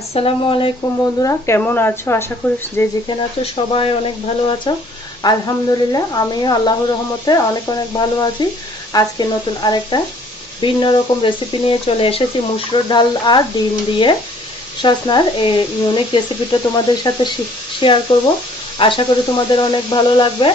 আসসালামু আলাইকুম বন্ধুরা, কেমন আছো? আশা করি যে যেখানে আছো সবাই অনেক ভালো আছো। আলহামদুলিল্লাহ আমিও আল্লাহর রহমতে অনেক অনেক ভালো আছি। আজকে নতুন আরেকটা ভিন্ন রকম রেসিপি নিয়ে চলে এসেছি। মুসুর ডাল আর ডিম দিয়ে সসনার এই ইউনিক রেসিপিটা তোমাদের সাথে শেয়ার করব। আশা করি তোমাদের অনেক ভালো লাগবে।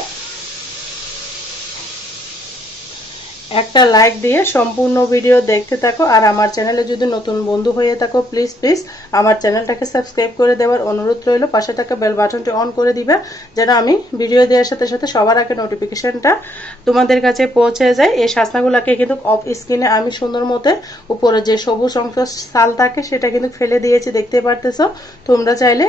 একটা লাইক দিয়ে সম্পূর্ণ ভিডিও দেখতে থাকো। আর আমার চ্যানেলে যদি নতুন বন্ধু হয়ে থাকো প্লিজ আমার চ্যানেলটাকে সাবস্ক্রাইব করে দেওয়ার অনুরোধ রইল। পাশে থাকা বেল বাটনটি অন করে দিবে যেন আমি ভিডিও দেওয়ার সাথে সাথে সবার আগে নোটিফিকেশনটা তোমাদের কাছে পৌঁছে যায়। এই শাসনাগুলোকে কিন্তু অফ স্ক্রিনে আমি সুন্দর মতো উপরে যে সবুজ অংশ সাল থাকে সেটা কিন্তু ফেলে দিয়েছি, দেখতে পারতেছো। তোমরা চাইলে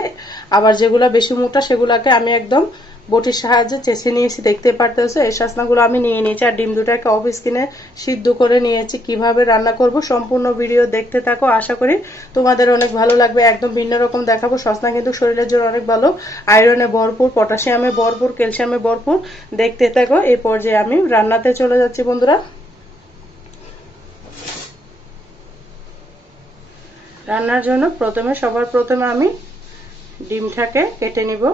আবার যেগুলো বেশি মোটা সেগুলোকে আমি একদম বটির সাহায্যে চেঁচে নিয়েছি, দেখতে পারতেছো। এই শাসনাগুলো আমি নিয়ে নিয়েছি আর ডিম দুটাকে অফ স্ক্রিনে সিদ্ধ করে নিয়েছি। কিভাবে রান্না করব সম্পূর্ণ ভিডিও দেখতে থাকো, আশা করি তোমাদের অনেক ভালো লাগবে। একদম ভিন্ন রকম দেখাবো। সসনা কিন্তু শরীরের জন্য অনেক ভালো, আয়রনে ভরপুর, পটাশিয়ামে ভরপুর, ক্যালসিয়ামে ভরপুর। দেখতে থাকো। এই পর্যায়ে আমি রান্নাতে চলে যাচ্ছি বন্ধুরা। রান্নার জন্য সবার প্রথমে আমি ডিমটাকে কেটে নিব।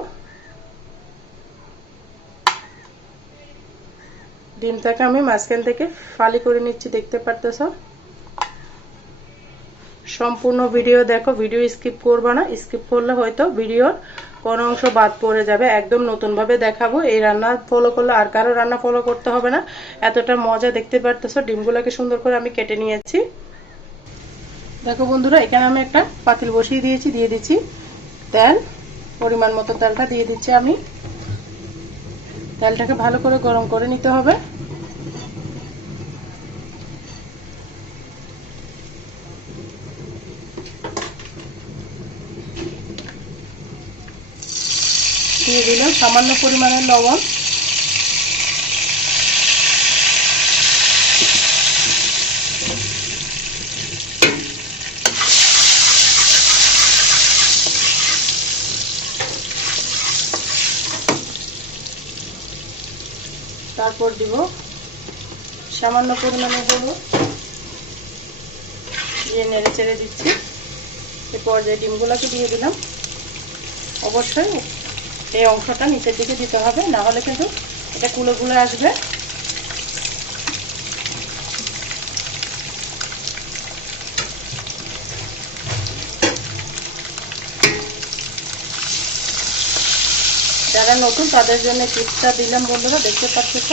ডিমটাকে আমি মাঝখান থেকে ফালি করে নিচ্ছি, দেখতে পারতেছো। সম্পূর্ণ ভিডিও দেখো, ভিডিও স্কিপ করবে না। স্কিপ করলে হয়তো ভিডিওর কোনো অংশ বাদ পড়ে যাবে। একদম নতুন ভাবে দেখাবো। এই রান্না ফলো করলে আর কারো রান্না ফলো করতে হবে না, এতটা মজা। দেখতে পারতেছো ডিমগুলোকে সুন্দর করে আমি কেটে নিয়েছি। দেখো বন্ধুরা, এখানে আমি একটা পাতিল বসিয়ে দিয়েছি, দিয়ে দিচ্ছি তেল। পরিমাণ মতো তেলটা দিয়ে দিচ্ছি আমি। তেলটাকে ভালো করে গরম করে নিতে হবে। দিয়ে দিলাম সামান্য পরিমাণের লবণ। তারপর দিব সামান্য পরিমাণে হলুদ, দিয়ে নেড়ে চেড়ে দিচ্ছি। এই পর্যায়ে ডিমগুলোকে দিয়ে দিলাম। অবশ্যই এই অংশটা নিচের দিকে দিতে হবে, না হলে কিন্তু এটা কুলে কুলে আসবে। যারা নতুন তাদের জন্য টিপসটা দিলাম বন্ধুরা, দেখতে পাচ্ছ।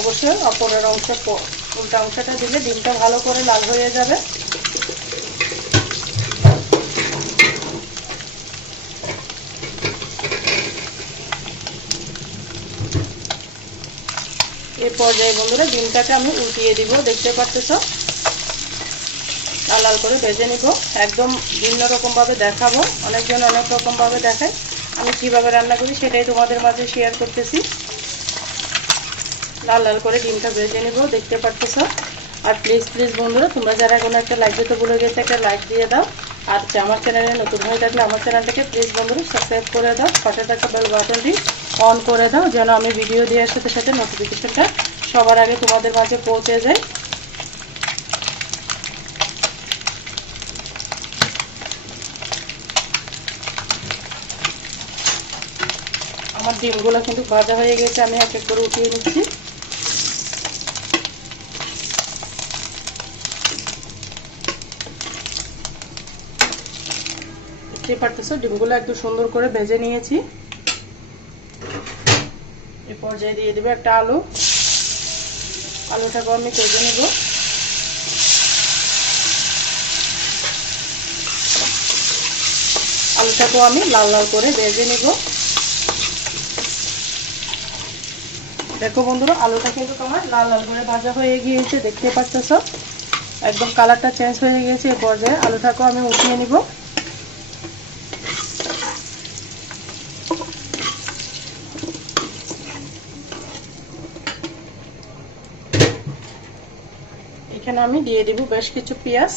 অবশ্যই অপরের অংশ উল্টা অংশটা দিলে ডিমটা ভালো করে লাল হয়ে যাবে। এই পর্যায়ে বন্ধুরা ডিমটাকে আমি উল্টিয়ে দিব, দেখতে পাচ্ছ। লাল লাল করে ভেজে নিব। একদম ভিন্ন রকম ভাবে দেখাবো। অনেকজন অনেক রকম ভাবে দেখায়, আমি কিভাবে রান্না করি সেটাই তোমাদের মাঝে শেয়ার করতেছি। লাল লাল করে ডিমটা ভেজে নিব, দেখতে পাচ্ছ। আর প্লিজ বন্ধুরা, তোমরা যারা কোনো একটা লাইক দিতে ভুলে গেছে একটা লাইক দিয়ে দাও। আর আমার চ্যানেলে নতুন হয়ে থাকলে আমার চ্যানেলটাকে প্লিজ বন্ধুরা সাবস্ক্রাইব করে দাও। পাশে থাকা বেল বাটনটি অন করে দাও যেন আমি ভিডিও দেওয়ার সাথে সাথে নোটিফিকেশনটা সবার আগে তোমাদের মাঝে পৌঁছে যায়। আমার ডিমগুলো কিন্তু ভাজা হয়ে গেছে, আমি এক এক করে উঠিয়ে নিচ্ছি। দেখতে পারতেছো ডিমগুলো একদম সুন্দর করে ভেজে নিয়েছি। এই পর্যায়ে দিয়ে দেবো একটা আলু। আলুটাকে আমি ভেজে নেব। আলুটাকেও আমি লাল লাল করে ভেজে নিব। দেখো বন্ধুরা, আলুটা কিন্তু আমার লাল লাল করে ভাজা হয়ে গিয়েছে, দেখতে পাচ্ছ। একদম কালারটা চেঞ্জ হয়ে গেছে। এই পর্যায়ে আলুটাকেও আমি উঠিয়ে নিব। এখানে আমি দিয়ে দিব বেশ কিছু পেঁয়াজ।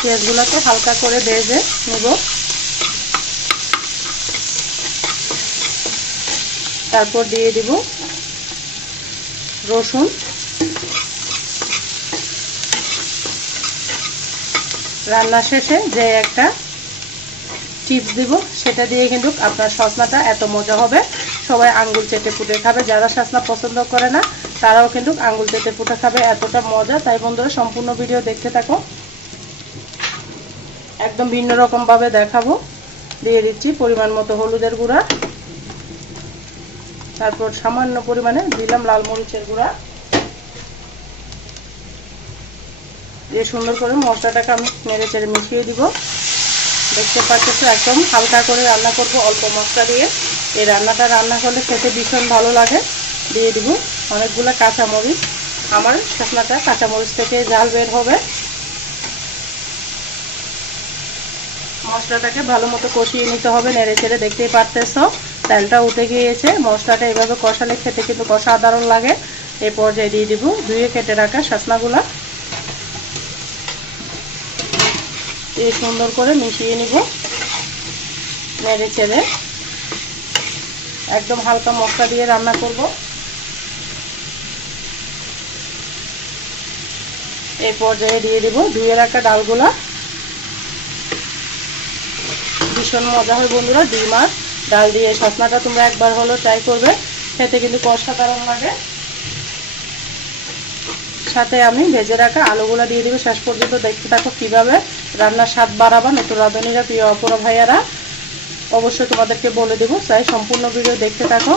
পেঁয়াজগুলোকে হালকা করে ভেজে নিব। তারপর দিয়ে দিব রসুন, রান্না শেষে যে একটা টিপস দিব, সেটা দিয়ে কিন্তু আপনার সজনাটা এত মজা হবে, সবাই আঙ্গুল চেটে পুটে খাবে। যারা সজনা পছন্দ করে না তারাও কিন্তু আঙ্গুল চেটে পুটে খাবে, এতটা মজা। তাই বন্ধুরা সম্পূর্ণ ভিডিও দেখতে থাকো, একদম ভিন্ন রকম ভাবে দেখাবো। দিয়ে দিচ্ছি পরিমাণ মতো হলুদের গুঁড়া, তারপর সামান্য পরিমাণে দিলাম লাল মরিচের গুঁড়া। দিয়ে সুন্দর করে মশলাটাকে আমি নেড়ে চেড়ে মিশিয়ে দিব। দেখতে পাচ্ছি একদম হালকা করে রান্না করব অল্প মশলা দিয়ে। এই রান্নাটা রান্না করলে খেতে ভীষণ ভালো লাগে। দিয়ে দিব অনেকগুলো কাঁচামরিচ, আমার সজনাটা কাঁচামরিচ থেকে ঝাল বের হবে। মশলাটাকে ভালো মতো কষিয়ে নিতে হবে, নেড়ে চেড়ে। দেখতেই পারতেছো তেলটা উঠে গিয়েছে। মশলাটা এভাবে কষালে খেতে কিন্তু অসাধারণ লাগে। এই পর্যায়ে দিয়ে দিব ধুয়ে কেটে রাখা সজনাগুলা, এই সুন্দর করে মিশিয়ে নিব নেড়ে চেড়ে। একদম হালকা মশলা দিয়ে রান্না করব। এই পর্যায়ে দিয়ে দিব ধুয়ে রাখা ডালগুলা। ভীষণ মজা হয় বন্ধুরা, ডিম আর ডাল দিয়ে সজনাটা তোমরা একবার হলো ট্রাই করবে, খেতে কিন্তু অসাধারণ লাগে। সাথে আমি ভেজে রাখা আলুগুলা দিয়ে দিব। শেষ পর্যন্ত দেখতে থাকো কিভাবে রান্নার স্বাদ বাড়াবা। নতুন রাঁধুনিরা, প্রিয় অপরা ভাইয়ারা, অবশ্যই তোমাদেরকে বলে দেবো, তাই সম্পূর্ণ ভিডিও দেখতে থাকো।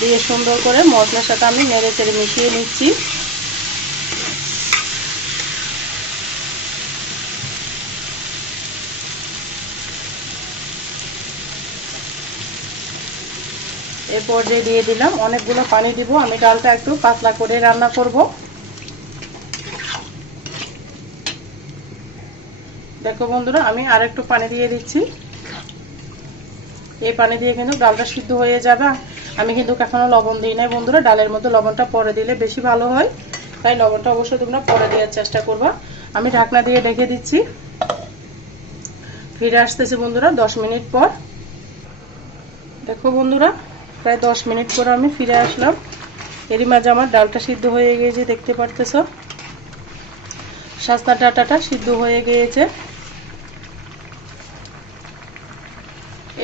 দিয়ে সুন্দর করে মশলার সাথে আমি নেড়ে চেড়ে মিশিয়ে নিচ্ছি। এই পর্যায়ে দিয়ে দিলাম অনেকগুলো পানি দিব। আমি ডালটা একটু পাতলা করে রান্না করব। দেখো বন্ধুরা, আমি আর একটু পানি দিয়ে দিচ্ছি। এই পানি দিয়ে কিন্তু ডালটা সিদ্ধ হয়ে যাবে। আমি কিন্তু এখনো লবণ দিই নাই বন্ধুরা, ডালের মধ্যে লবণটা পরে দিলে বেশি ভালো হয়, তাই লবণটা অবশ্যই তোমরা পরে দেওয়ার চেষ্টা করবা। আমি ঢাকনা দিয়ে ঢেকে দিচ্ছি। ফিরে আসতেছি বন্ধুরা 10 মিনিট পর। দেখো বন্ধুরা, প্রায় 10 মিনিট পর আমি ফিরে আসলাম। এরই মাঝে আমার ডালটা সিদ্ধ হয়ে গিয়েছে, দেখতে পারতেছ। সজনা ডাঁটাটা সিদ্ধ হয়ে গিয়েছে।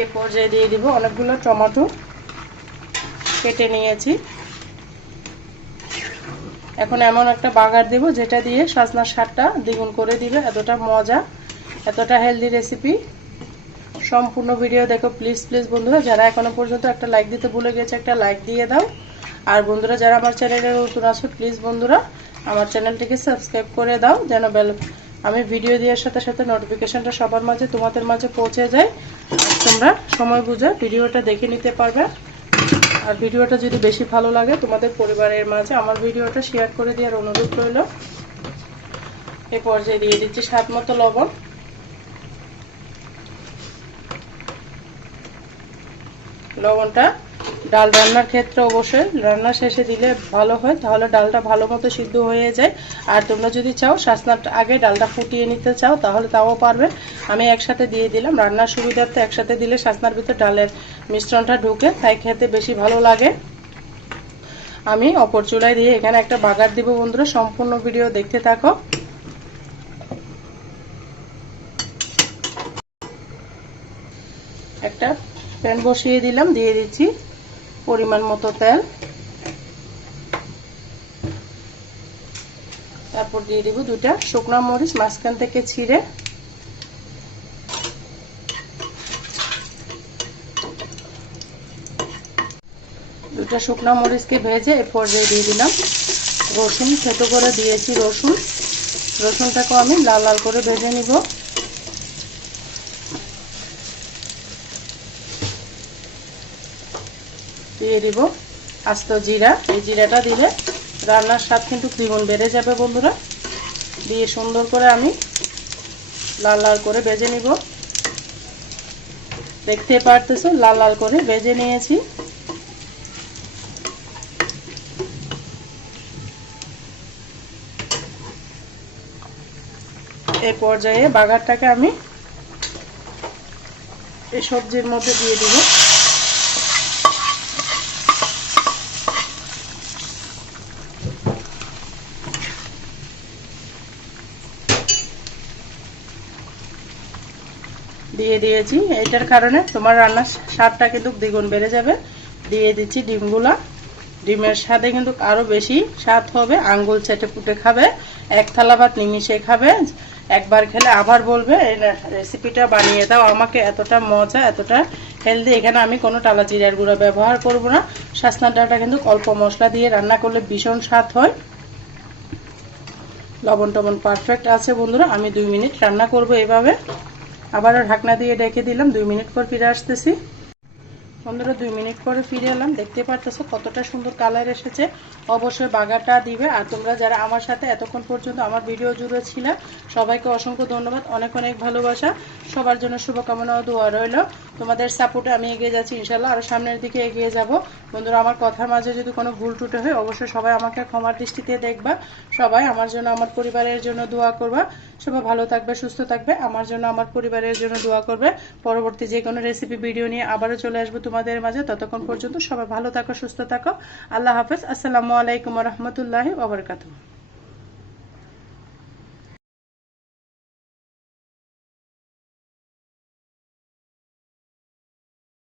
এই পর্যায়ে দিয়ে দিব অনেকগুলো টমেটো কেটে নিয়েছি। এখন এমন একটা বাগার দেব যেটা দিয়ে সজনার স্বাদটা দ্বিগুণ করে দিবে। এতটা মজা, এতটা হেলদি রেসিপি। সম্পূর্ণ ভিডিও দেখো প্লিজ প্লিজ বন্ধুরা। যারা এখনো পর্যন্ত একটা লাইক দিতে ভুলে গেছে, একটা লাইক দিয়ে দাও। আর বন্ধুরা যারা আমার চ্যানেলে নতুন আছো, প্লিজ বন্ধুরা আমার চ্যানেলটিকে সাবস্ক্রাইব করে দাও, যেন আমি ভিডিও দেওয়ার সাথে সাথে নোটিফিকেশনটা সবার মাঝে তোমাদের মাঝে পৌঁছে যায়। তোমরা সময় বুঝে ভিডিওটা দেখে নিতে পারবে। আর ভিডিওটা যদি বেশি ভালো লাগে তোমাদের পরিবারের মাঝে আমার ভিডিওটা শেয়ার করে দেওয়ার অনুরোধ রইল। এই পর্যায়ে দিয়ে দিচ্ছি স্বাদ মতো লবণ। লবণটা ডাল রান্নার ক্ষেত্রে অবশ্যই রান্না শেষে দিলে ভালো হয়, তাহলে ডালটা ভালো মতো সিদ্ধ হয়ে যায়। আর তোমরা যদি চাও সজনাটা আগে ডালটা ফুটিয়ে নিতে চাও তাহলে তাও পারবে। আমি একসাথে দিয়ে দিলাম, রান্নার সুবিধার্থে একসাথে দিলে সজনার ভিতর ডালের মিশ্রণটা ঢুকে, তাই খেতে বেশি ভালো লাগে। আমি অপর চুলায় দিয়ে এখানে একটা বাগার দিব বন্ধুরা। সম্পূর্ণ ভিডিও দেখতে থাকো। একটা প্যান বসিয়ে দিলাম, দিয়ে দিচ্ছি পরিমাণ মতো তেল। তারপর দিয়ে দিব দুটা শুকনো মরিচ মাঝখান থেকে ছিঁড়ে। দুটা শুকনো মরিচকে ভেজে এ পর্যায়ে দিয়ে দিলাম রসুন। ছোট করে দিয়েছি রসুন। রসুনটাকেও আমি লাল লাল করে ভেজে নিব। দিয়ে দিব আস্ত জিরা। এই জিরাটা দিলে রান্নার স্বাদ কিন্তু দ্বিগুণ বেড়ে যাবে বন্ধুরা। দিয়ে সুন্দর করে আমি লাল লাল করে ভেজে নিব। দেখতে পারতেছো লাল লাল করে ভেজে নিয়েছি। এই পর্যায়ে বাগারটাকে আমি এই সবজির মধ্যে দিয়ে দিব। দিয়ে দিয়েছি। এটার কারণে তোমার রান্নার স্বাদটা কিন্তু দ্বিগুণ বেড়ে যাবে। দিয়ে দিচ্ছি ডিমগুলা। ডিমের স্বাদে কিন্তু আরো বেশি স্বাদ হবে, আঙ্গুল চেটে পুটে খাবে, এক থালা ভাত নিমিশে খাবে। একবার খেলে আবার বলবে এই রেসিপিটা বানিয়ে দাও আমাকে, এতটা মজা, এতটা হেলদি। এখানে আমি কোনো টালা জিরার গুঁড়া ব্যবহার করব না। শাসনার ডালটা কিন্তু অল্প মশলা দিয়ে রান্না করলে ভীষণ স্বাদ হয়। লবণ টবণ পারফেক্ট আছে বন্ধুরা। আমি 2 মিনিট রান্না করব এভাবে। আবারও ঢাকনা দিয়ে ঢেকে দিলাম। 2 মিনিট পর ফিরে আসতেছি। বন্ধুরা 2 মিনিট পরে ফিরে এলাম। দেখতে পারতেছো কতটা সুন্দর কালার এসেছে। অবশ্যই বাগাটা দিবে। আর তোমরা যারা আমার সাথে এতক্ষণ পর্যন্ত আমার ভিডিও জুড়ে ছিলে সবাইকে অসংখ্য ধন্যবাদ, অনেক অনেক ভালোবাসা। সবার জন্য শুভকামনা ও দোয়া রইল। তোমাদের সাপোর্টে আমি এগিয়ে যাচ্ছি ইনশাল্লাহ, আরো সামনের দিকে এগিয়ে যাব। বন্ধুরা আমার কথার মাঝে যদি কোনো ভুল ত্রুটি হয় অবশ্যই সবাই আমাকে ক্ষমার দৃষ্টিতে দেখবা। সবাই আমার জন্য, আমার পরিবারের জন্য দোয়া করবা। সবাই ভালো থাকবে, সুস্থ থাকবে, আমার জন্য, আমার পরিবারের জন্য দোয়া করবে। পরবর্তী যে কোনো রেসিপি ভিডিও নিয়ে আবারও চলে আসবো তোমাদের মাঝে। ততক্ষণ পর্যন্ত সবাই ভালো থাকো, সুস্থ থাকো। আল্লাহ হাফেজ। আসসালামু আলাইকুম ওয়া রাহমাতুল্লাহি ওয়া বারাকাতুহু।